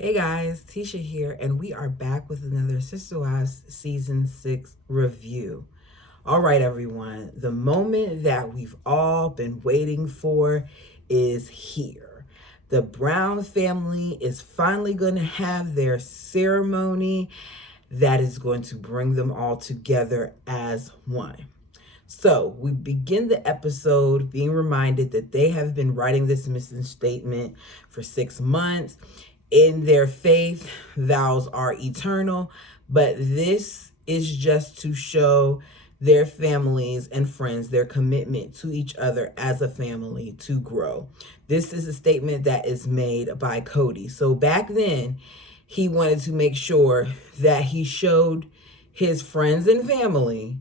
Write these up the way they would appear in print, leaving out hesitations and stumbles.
Hey guys, Tisha here, and we are back with another Sister Wives Season 6 review. All right, everyone, the moment that we've all been waiting for is here. The Brown family is finally going to have their ceremony that is going to bring them all together as one. So we begin the episode being reminded that they have been writing this mission statement for 6 months. In their faith, vows are eternal, but this is just to show their families and friends their commitment to each other as a family to grow. This is a statement that is made by Cody. So back then, he wanted to make sure that he showed his friends and family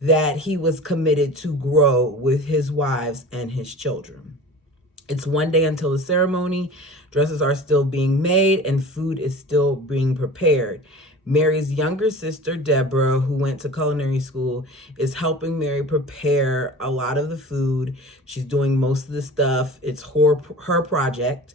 that he was committed to grow with his wives and his children. It's one day until the ceremony. Dresses are still being made and food is still being prepared. Mary's younger sister, Deborah, who went to culinary school, is helping Mary prepare a lot of the food. She's doing most of the stuff. It's her project.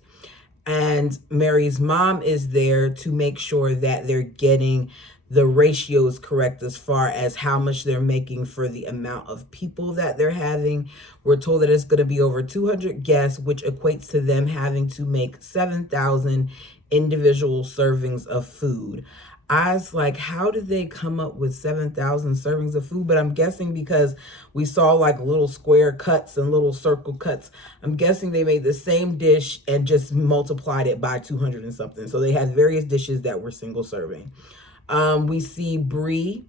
And Mary's mom is there to make sure that they're getting the ratios correct as far as how much they're making for the amount of people that they're having. We're told that it's going to be over 200 guests, which equates to them having to make 7,000 individual servings of food. I was like, how did they come up with 7,000 servings of food? But I'm guessing because we saw like little square cuts and little circle cuts. I'm guessing they made the same dish and just multiplied it by 200 and something. So they had various dishes that were single serving. We see Bree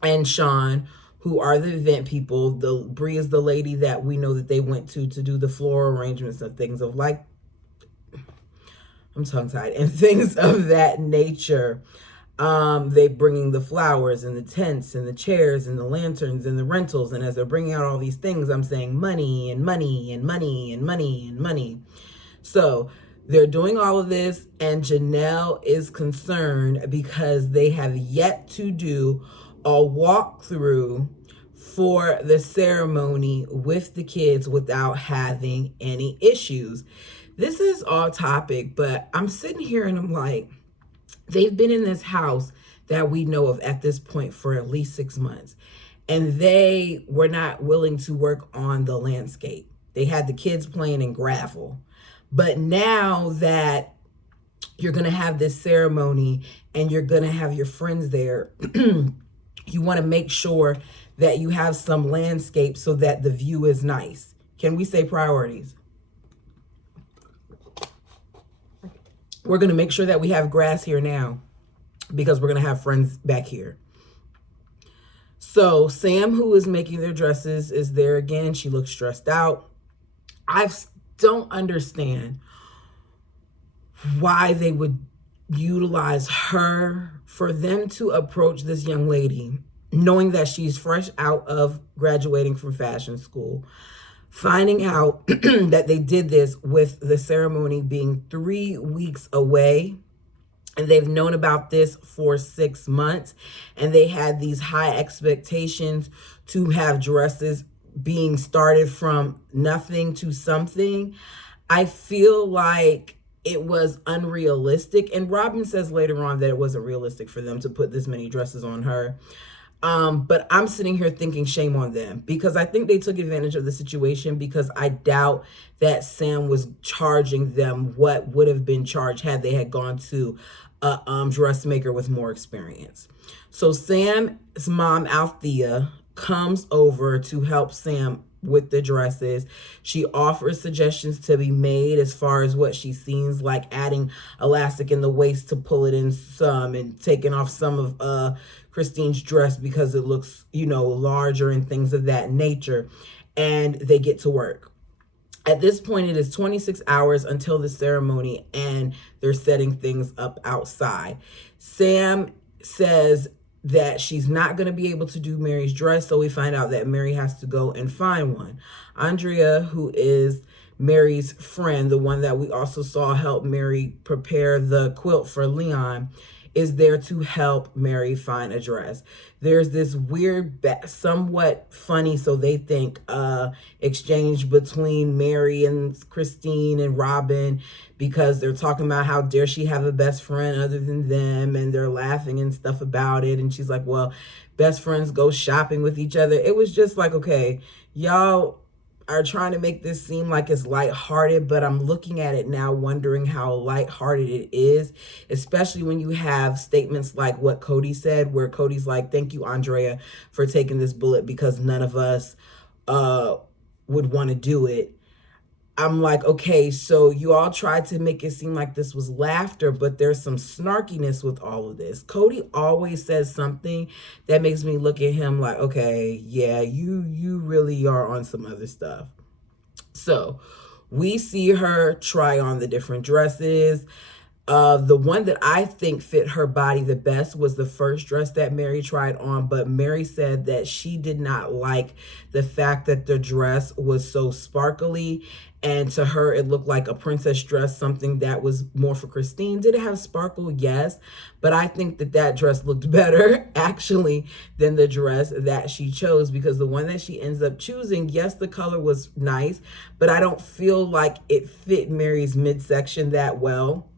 and Sean, who are the event people. Bree is the lady that we know that they went to do the floral arrangements and things of like, I'm tongue-tied, and things of that nature. They bringing the flowers and the tents and the chairs and the lanterns and the rentals. And as they're bringing out all these things, I'm saying money and money and money and money and money. So they're doing all of this, and Janelle is concerned because they have yet to do a walkthrough for the ceremony with the kids without having any issues. This is all topic, but I'm sitting here and I'm like, they've been in this house that we know of at this point for at least 6 months, and they were not willing to work on the landscape. They had the kids playing in gravel. But now that you're going to have this ceremony and you're going to have your friends there, you want to make sure that you have some landscape so that the view is nice. Can we say priorities? We're going to make sure that we have grass here now because we're going to have friends back here. So Sam, who is making their dresses, is there again. She looks stressed out. I don't understand why they would utilize her for them to approach this young lady, knowing that she's fresh out of graduating from fashion school, finding out that they did this with the ceremony being 3 weeks away. And they've known about this for 6 months. And they had these high expectations to have dresses being started from nothing to something. I feel like it was unrealistic. And Robin says later on that it wasn't realistic for them to put this many dresses on her. But I'm sitting here thinking shame on them because I think they took advantage of the situation, because I doubt that Sam was charging them what would have been charged had they had gone to a dressmaker with more experience. So Sam's mom, Althea, comes over to help Sam with the dresses. She offers suggestions to be made as far as what she sees, like adding elastic in the waist to pull it in some and taking off some of Christine's dress because it looks, larger and things of that nature. And they get to work. At this point, it is 26 hours until the ceremony, and they're setting things up outside. Sam says that she's not going to be able to do Mary's dress, so we find out that Mary has to go and find one. Andrea, who is Mary's friend, the one that we also saw help Mary prepare the quilt for Leon, is there to help Mary find a dress. There's this weird, somewhat funny, so they think, exchange between Mary and Christine and Robin, because they're talking about how dare she have a best friend other than them, and they're laughing and stuff about it. And she's like, well, best friends go shopping with each other. It was just like, okay, y'all are trying to make this seem like it's lighthearted, but I'm looking at it now wondering how lighthearted it is, especially when you have statements like what Cody said, where Cody's like, thank you, Andrea, for taking this bullet because none of us would want to do it. I'm like, okay, so you all tried to make it seem like this was laughter, but there's some snarkiness with all of this. Cody always says something that makes me look at him like, okay, yeah, you really are on some other stuff. So we see her try on the different dresses. The one that I think fit her body the best was the first dress that Mary tried on, but Mary said that she did not like the fact that the dress was so sparkly, and to her it looked like a princess dress, something that was more for Christine. Did it have sparkle? Yes, but I think that that dress looked better actually than the dress that she chose, because the one that she ends up choosing, yes, the color was nice, but I don't feel like it fit Mary's midsection that well.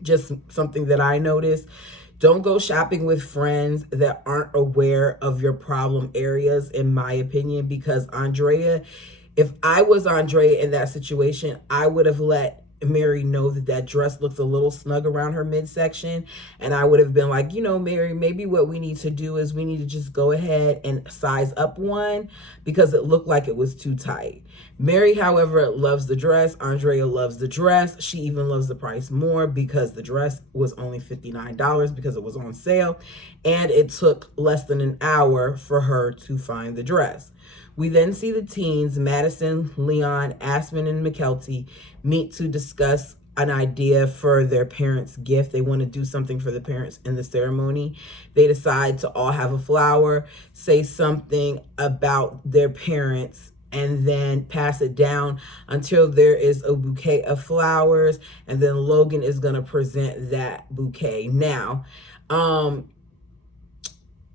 Just something that I noticed. Don't go shopping with friends that aren't aware of your problem areas, in my opinion, because Andrea, if I was Andrea in that situation, I would have let Mary know that that dress looks a little snug around her midsection. And I would have been like, you know, Mary, maybe what we need to do is we need to just go ahead and size up one because it looked like it was too tight. Mary, however, loves the dress. Andrea loves the dress. She even loves the price more because the dress was only $59 because it was on sale. And it took less than an hour for her to find the dress. We then see the teens, Madison, Leon, Aspen, and McKelty, meet to discuss an idea for their parents' gift. They want to do something for the parents in the ceremony. They decide to all have a flower, say something about their parents, and then pass it down until there is a bouquet of flowers, and then Logan is going to present that bouquet. Now,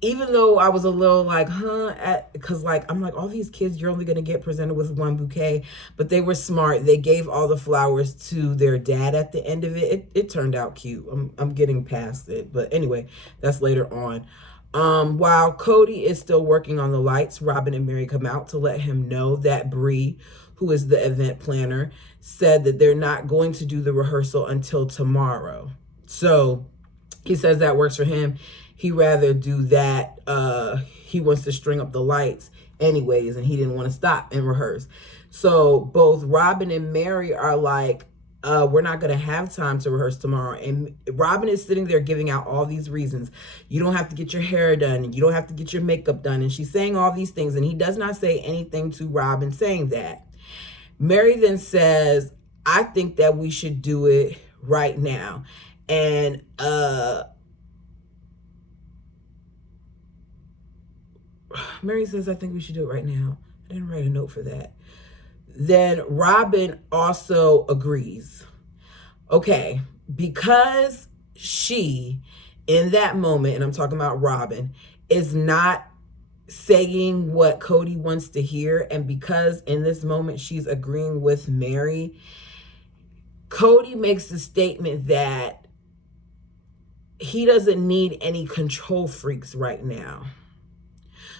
even though I was a little like, because like, I'm like, all these kids, you're only going to get presented with one bouquet, but they were smart. They gave all the flowers to their dad at the end of it. It turned out cute. I'm getting past it. But anyway, that's later on. While Cody is still working on the lights, Robin and Mary come out to let him know that Bree, who is the event planner, said that they're not going to do the rehearsal until tomorrow. So he says that works for him. He rather do that. He wants to string up the lights anyways, and he didn't want to stop and rehearse. So both Robin and Mary are like, we're not going to have time to rehearse tomorrow. And Robin is sitting there giving out all these reasons. You don't have to get your hair done. You don't have to get your makeup done. And she's saying all these things, and he does not say anything to Robin saying that. Mary then says, I think that we should do it right now. And Mary says, I think we should do it right now. I didn't write a note for that. Then Robin also agrees. Okay, because she, in that moment, and I'm talking about Robin, is not saying what Cody wants to hear, and because in this moment she's agreeing with Mary, Cody makes the statement that he doesn't need any control freaks right now.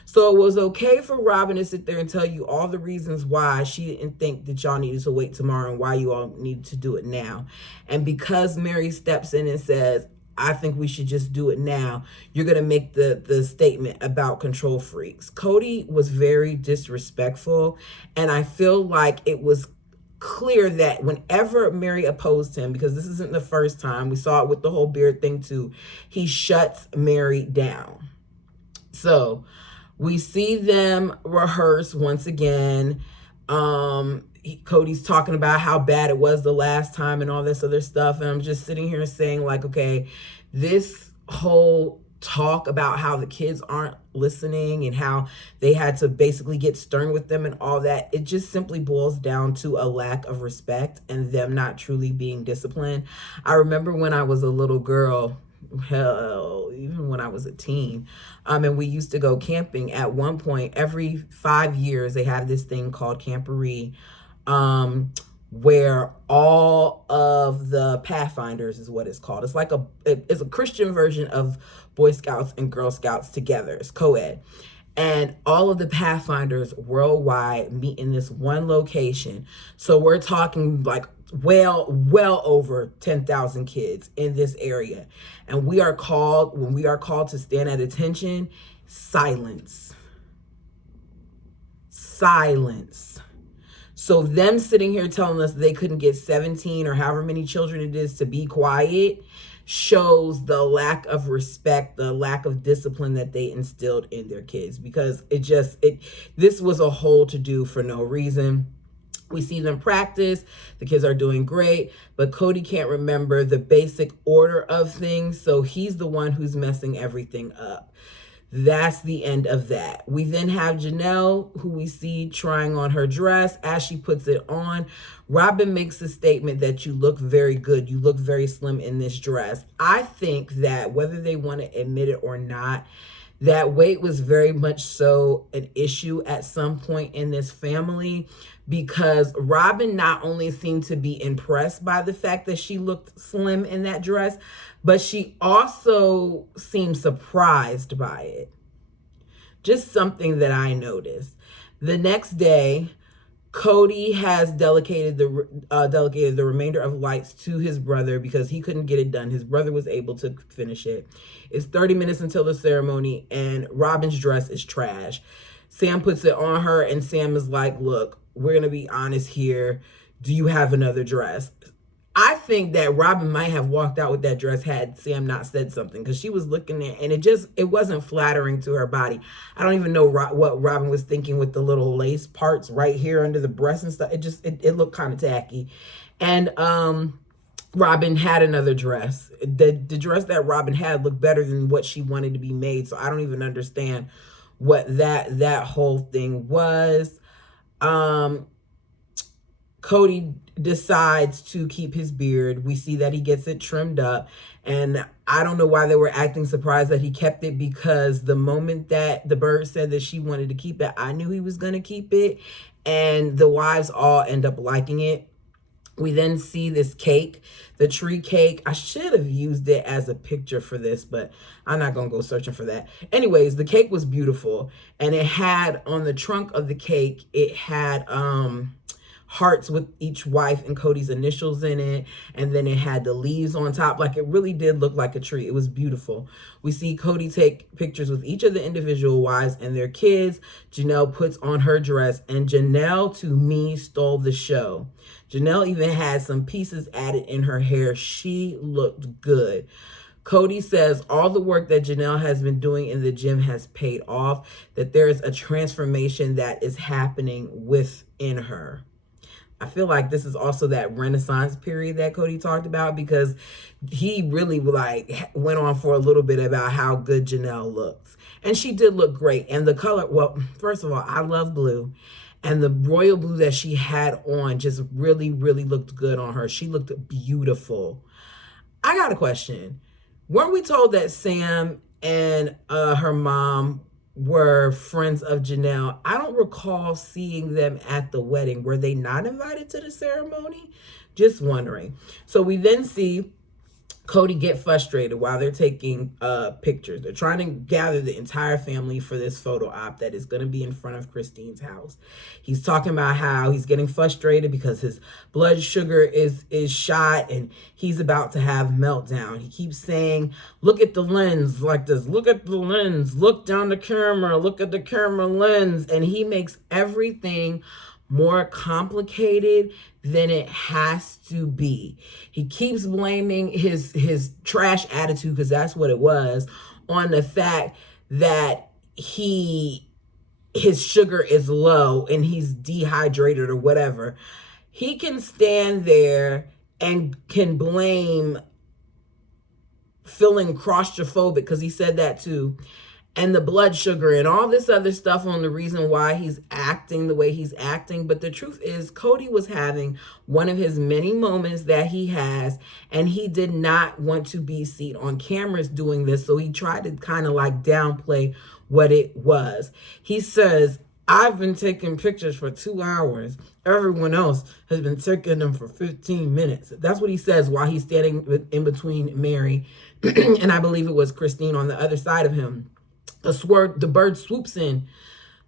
So it was okay for Robin to sit there and tell you all the reasons why she didn't think that y'all needed to wait tomorrow and why you all need to do it now. And because Mary steps in and says, I think we should just do it now, you're going to make the statement about control freaks. Cody was very disrespectful, and I feel like it was clear that whenever Mary opposed him, because this isn't the first time, we saw it with the whole beard thing too, he shuts Mary down. So we see them rehearse once again. Cody's talking about how bad it was the last time and all this other stuff. And I'm just sitting here saying like, okay, this whole talk about how the kids aren't listening and how they had to basically get stern with them and all that, it just simply boils down to a lack of respect and them not truly being disciplined. I remember when I was a little girl, hell, even when I was a teen. And we used to go camping. At one point, every 5 years, they have this thing called Camporee, where all of the Pathfinders is what it's called. It's like it's a Christian version of Boy Scouts and Girl Scouts together. It's co-ed. And all of the Pathfinders worldwide meet in this one location. So we're talking like well over 10,000 kids in this area. And when we are called to stand at attention, silence. Silence. So them sitting here telling us they couldn't get 17 or however many children it is to be quiet shows the lack of respect, the lack of discipline that they instilled in their kids, because this was a whole to do for no reason. We see them practice. The kids are doing great, but Cody can't remember the basic order of things. So he's the one who's messing everything up. That's the end of that. We then have Janelle, who we see trying on her dress. As she puts it on, Robin makes a statement that you look very good. You look very slim in this dress. I think that whether they want to admit it or not, that weight was very much so an issue at some point in this family, because Robin not only seemed to be impressed by the fact that she looked slim in that dress, but she also seemed surprised by it. Just something that I noticed. The next day, Cody has delegated the remainder of lights to his brother because he couldn't get it done. His brother was able to finish it. It's 30 minutes until the ceremony, and Robin's dress is trash. Sam puts it on her, and Sam is like, look, we're going to be honest here. Do you have another dress? I think that Robin might have walked out with that dress had Sam not said something, because she was looking at, and it wasn't flattering to her body. I don't even know what Robin was thinking with the little lace parts right here under the breast and stuff. It looked kind of tacky. And Robin had another dress. The dress that Robin had looked better than what she wanted to be made. So I don't even understand what that whole thing was. Cody decides to keep his beard. We see that he gets it trimmed up, and I don't know why they were acting surprised that he kept it, because the moment that the bird said that she wanted to keep it, I knew he was going to keep it, and the wives all end up liking it. We then see this cake, the tree cake. I should have used it as a picture for this, but I'm not going to go searching for that. Anyways, the cake was beautiful, and it had on the trunk of the cake, it had hearts with each wife and Cody's initials in it, and then it had the leaves on top. Like, it really did look like a tree. It was beautiful. We see Cody take pictures with each of the individual wives and their kids. Janelle puts on her dress, and Janelle, to me, stole the show. Janelle even had some pieces added in her hair. She looked good. Cody says all the work that Janelle has been doing in the gym has paid off, that there is a transformation that is happening within her. I feel like this is also that Renaissance period that Cody talked about, because he really went on for a little bit about how good Janelle looks. And she did look great. And the color, well, first of all, I love blue. And the royal blue that she had on just really, really looked good on her. She looked beautiful. I got a question. Weren't we told that Sam and her mom were friends of Janelle? I don't recall seeing them at the wedding. Were they not invited to the ceremony? Just wondering. So we then see Cody get frustrated while they're taking pictures. They're trying to gather the entire family for this photo op that is going to be in front of Christine's house. He's talking about how he's getting frustrated because his blood sugar is shot and he's about to have meltdown. He keeps saying, look at the lens like this. Look at the lens. Look down the camera. Look at the camera lens. And he makes everything more complicated than it has to be. He keeps blaming his trash attitude, because that's what it was, on the fact that his sugar is low and he's dehydrated or whatever. He can stand there and can blame feeling claustrophobic, because he said that too, and the blood sugar and all this other stuff on the reason why he's acting the way he's acting. But the truth is, Cody was having one of his many moments that he has, and he did not want to be seen on cameras doing this. So he tried to kind of like downplay what it was. He says, I've been taking pictures for 2 hours. Everyone else has been taking them for 15 minutes. That's what he says while he's standing in between Mary and I believe it was Christine on the other side of him. The bird swoops in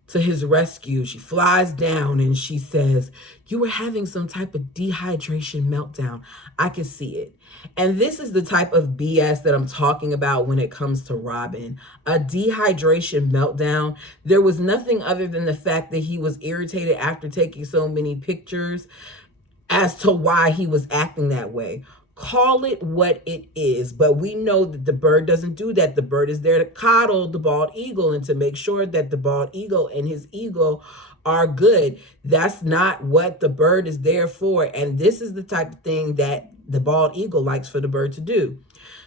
to his rescue. She flies down and she says, you were having some type of dehydration meltdown. I can see it. And this is the type of BS that I'm talking about when it comes to Robin. A dehydration meltdown. There was nothing other than the fact that he was irritated after taking so many pictures as to why he was acting that way. Call it what it is, but we know that the bird doesn't do that. The bird is there to coddle the bald eagle and to make sure that the bald eagle and his ego are good. That's not what the bird is there for. And this is the type of thing that the bald eagle likes for the bird to do.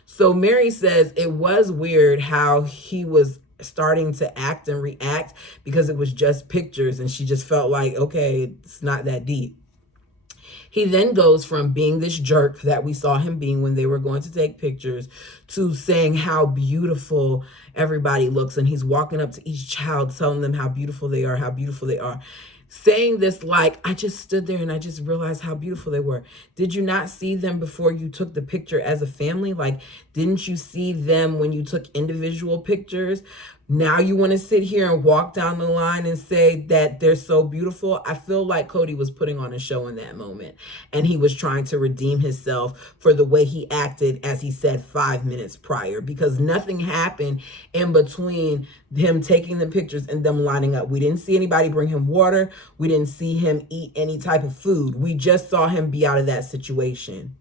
So Mary says it was weird how he was starting to act and react because it was just pictures and she just felt like, okay, it's not that deep. He then goes from being this jerk that we saw him being when they were going to take pictures to saying how beautiful everybody looks. And he's walking up to each child, telling them how beautiful they are, how beautiful they are. Saying this like, I just stood there and I just realized how beautiful they were. Did you not see them before you took the picture as a family? Like, didn't you see them when you took individual pictures? Now you want to sit here and walk down the line and say that they're so beautiful. I feel like Cody was putting on a show in that moment, and he was trying to redeem himself for the way he acted, as he said 5 minutes prior, because nothing happened in between him taking the pictures and them lining up. We didn't see anybody bring him water. We didn't see him eat any type of food. We just saw him be out of that situation.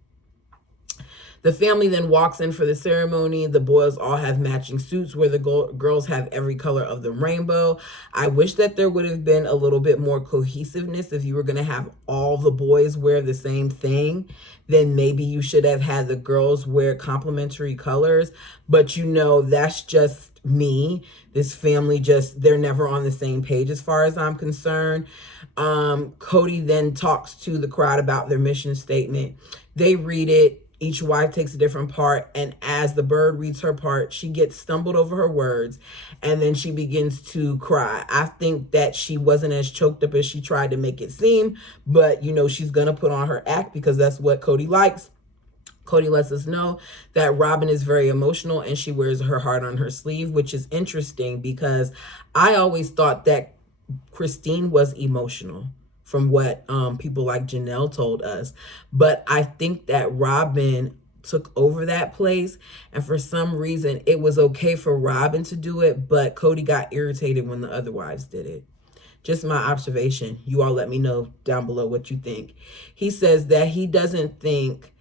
The family then walks in for the ceremony. The boys all have matching suits where the girls have every color of the rainbow. I wish that there would have been a little bit more cohesiveness. If you were going to have all the boys wear the same thing, then maybe you should have had the girls wear complementary colors. But you know, that's just me. This family they're never on the same page as far as I'm concerned. Cody then talks to the crowd about their mission statement. They read it. Each wife takes a different part, and as the bird reads her part, she gets stumbled over her words, and then she begins to cry. I think that she wasn't as choked up as she tried to make it seem, but you know, she's gonna put on her act because that's what Cody likes. Cody lets us know that Robin is very emotional and she wears her heart on her sleeve, which is interesting because I always thought that Christine was emotional, from what people like Janelle told us. But I think that Robin took over that place, and for some reason it was okay for Robin to do it, but Cody got irritated when the other wives did it. Just my observation. You all let me know down below what you think. He says that he doesn't think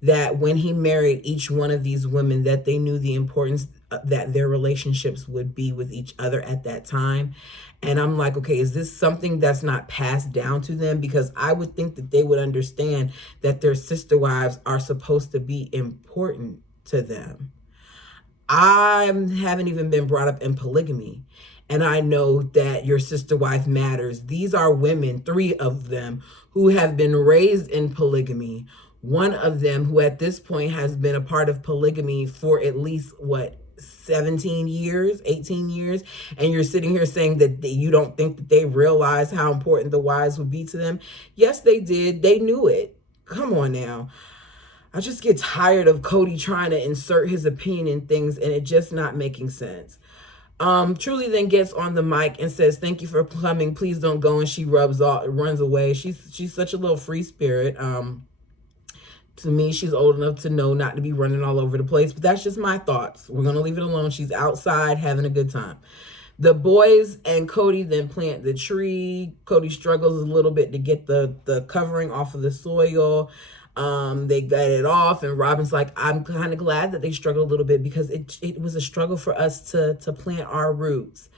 that when he married each one of these women that they knew the importance that their relationships would be with each other at that time. And I'm like, okay, is this something that's not passed down to them? Because I would think that they would understand that their sister wives are supposed to be important to them. I haven't even been brought up in polygamy, and I know that your sister wife matters. These are women, 3 of them, who have been raised in polygamy. One of them who at this point has been a part of polygamy for at least, 17 years, 18 years, and you're sitting here saying that you don't think that they realize how important the wives would be to them. Yes, they did. They knew it. Come on now. I just get tired of Cody trying to insert his opinion in things and it just not making sense. Truly then gets on the mic and says, thank you for coming. Please don't go. And she runs away. She's such a little free spirit. To me, she's old enough to know not to be running all over the place, but that's just my thoughts. We're going to leave it alone. She's outside having a good time. The boys and Cody then plant the tree. Cody struggles a little bit to get the covering off of the soil. They got it off, and Robin's like, I'm kind of glad that they struggled a little bit because it was a struggle for us to plant our roots.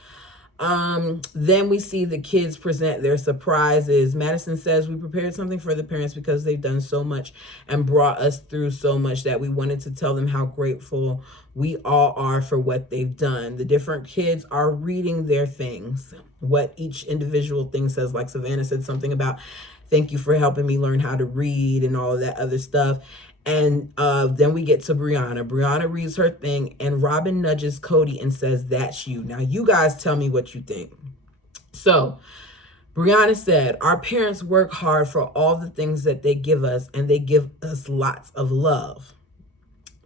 Then we see the kids present their surprises. Madison says, we prepared something for the parents because they've done so much and brought us through so much that we wanted to tell them how grateful we all are for what they've done. The different kids are reading their things, what each individual thing says. Like Savannah said something about, thank you for helping me learn how to read and all of that other stuff. And then we get to Brianna. Brianna reads her thing, and Robin nudges Cody and says, that's you. Now, you guys tell me what you think. So, Brianna said, our parents work hard for all the things that they give us, and they give us lots of love.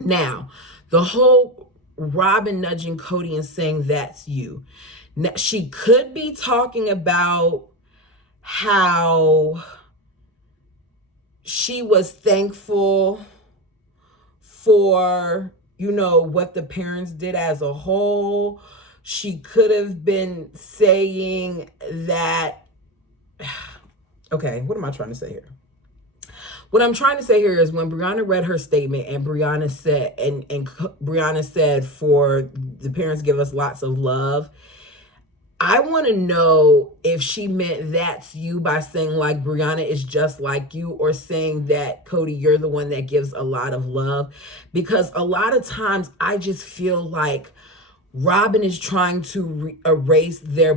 Now, the whole Robin nudging Cody and saying, that's you. Now, she could be talking about how she was thankful for, you know, what the parents did as a whole. She could have been saying that, okay, what am I trying to say here? What I'm trying to say here is when Brianna read her statement and Brianna said, and Brianna said, for the parents give us lots of love, I want to know if she meant that's you by saying like Brianna is just like you, or saying that Cody, you're the one that gives a lot of love. Because a lot of times I just feel like Robin is trying to erase their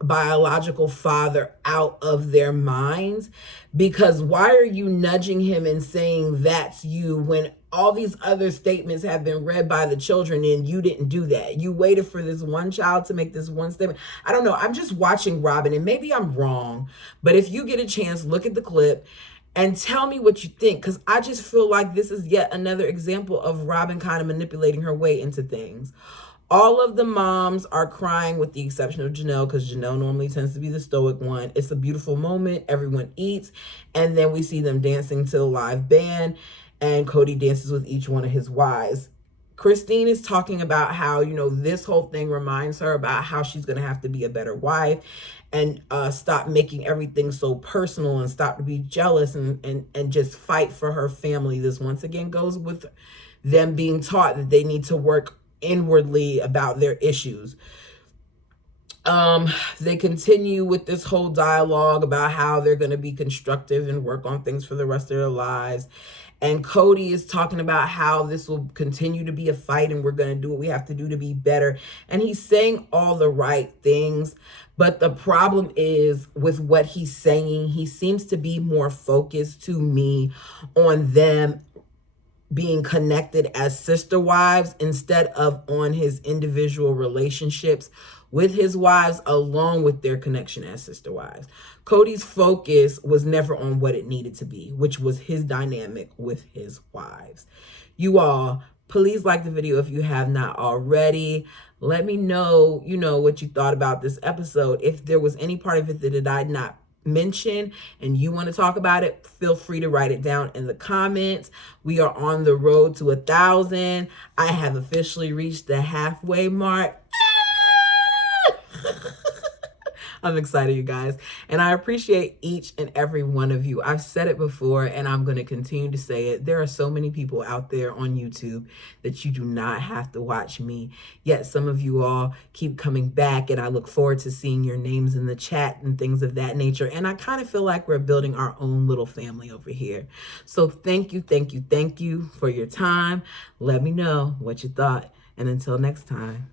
biological father out of their minds. Because why are you nudging him and saying that's you when all these other statements have been read by the children and you didn't do that? You waited for this one child to make this one statement. I don't know. I'm just watching Robin, and maybe I'm wrong, but if you get a chance, look at the clip and tell me what you think, because I just feel like this is yet another example of Robin kind of manipulating her way into things. All of the moms are crying with the exception of Janelle, because Janelle normally tends to be the stoic one. It's a beautiful moment. Everyone eats. And then we see them dancing to the live band, and Cody dances with each one of his wives. Christine is talking about how, you know, this whole thing reminds her about how she's going to have to be a better wife and stop making everything so personal and stop to be jealous and just fight for her family. This once again goes with them being taught that they need to work inwardly about their issues. They continue with this whole dialogue about how they're going to be constructive and work on things for the rest of their lives. And Cody is talking about how this will continue to be a fight and we're going to do what we have to do to be better. And he's saying all the right things. But the problem is with what he's saying, he seems to be more focused to me on them being connected as sister wives instead of on his individual relationships with his wives, along with their connection as sister wives. Cody's focus was never on what it needed to be, which was his dynamic with his wives. You all, please like the video if you have not already. Let me know, you know, what you thought about this episode. If there was any part of it that I did not mention and you want to talk about it, feel free to write it down in the comments. We are on the road to 1,000. I have officially reached the halfway mark. I'm excited, you guys. And I appreciate each and every one of you. I've said it before and I'm going to continue to say it. There are so many people out there on YouTube that you do not have to watch me. Yet some of you all keep coming back, and I look forward to seeing your names in the chat and things of that nature. And I kind of feel like we're building our own little family over here. So thank you, thank you, thank you for your time. Let me know what you thought. And until next time.